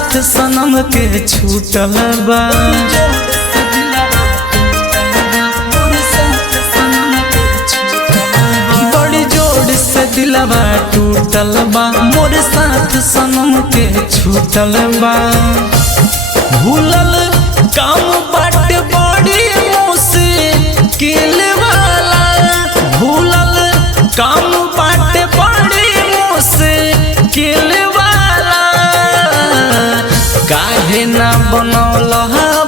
साथ सनम के छूटल बा। बड़ी जोड़ से दिलवा टूटल बा, मोर साथ सनम के छूटल बा। भूलल काम बाटे बड़ी मुश्किल वाला, भूलल काम बाटे बड़ी मुश्किल वाला। काहे ना बनौल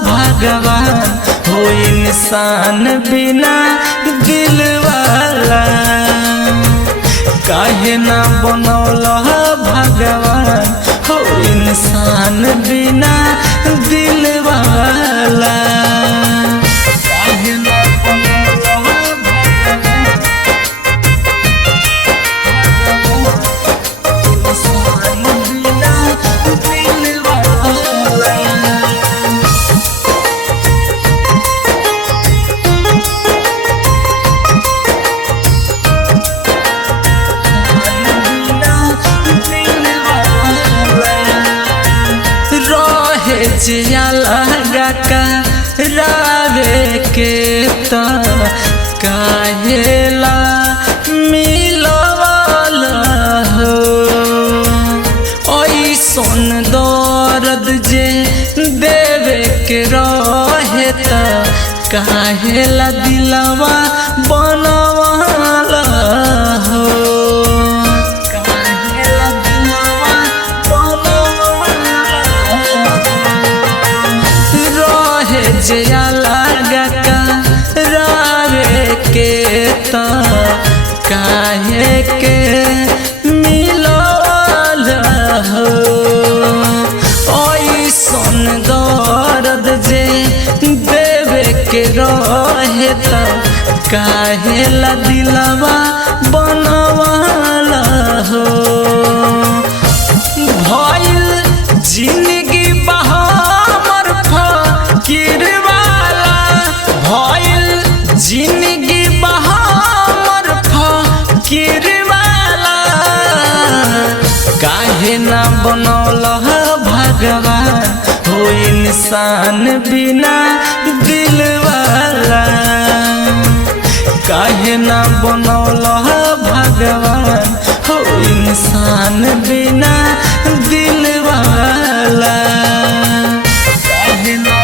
भगवान हो इंसान बिना दिल वाला, काहे ना बनौल भगवान हो इंसान बिना दिल वाला। काहे ना जिया लगा का रावे के त काहेला मिलवल हो। ओइसन दर्द जे देवे के रहे त काहेला दिलवा बनवल हो। जिया लगा का रावे के त काहे के मिलल हो। ओइसन दर्द जे देवे के रहे त काहेला दिलवा बनवल हो। भइल जिंदगी बहामर फकीर वाला, भइल जिंदगी बहामर फकीर वाला। काहे ना बनौल भगवान हो इंसान बिना दिल वाला, काहे ना बनौल भगवान हो इंसान बिना दिल वाला। काहे ना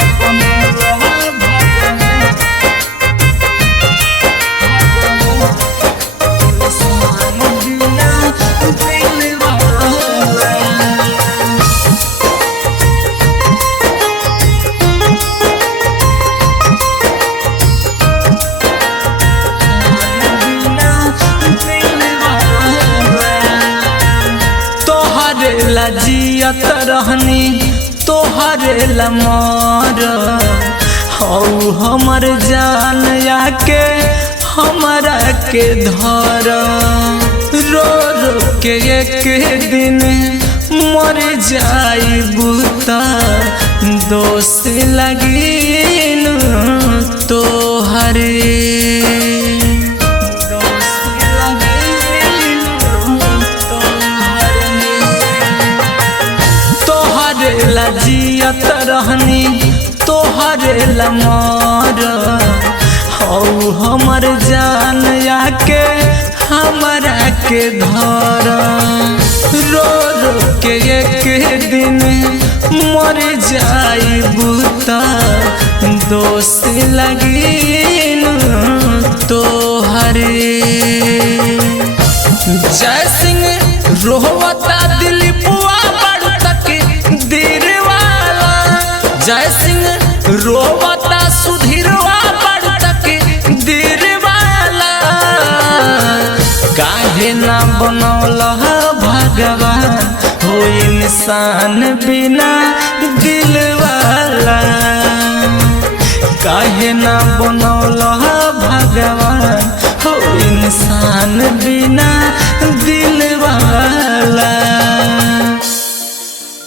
जियत रहनी तोहरे ला मर हौ हमर जान आके हमरा के धर। रो रो के एक दिन मर जाइबू त दोष लगिन तोहरे। जियत रहनी तोहरे ला मर हौ हमर जान आके हमरा के धर। रो रो के एक दिन मर जाइबू त दोष लगिन तोहरे। जय सिंह रोहता दिलीपुआ बड़ तक दिल वाला, जय सिंह रोवता सुधीरवा बड़ तक दिल वाला। काहे ना बनौल भगवान हो इंसान बिना दिल वाला, काहे ना बनौल भगवान हो इंसान बिना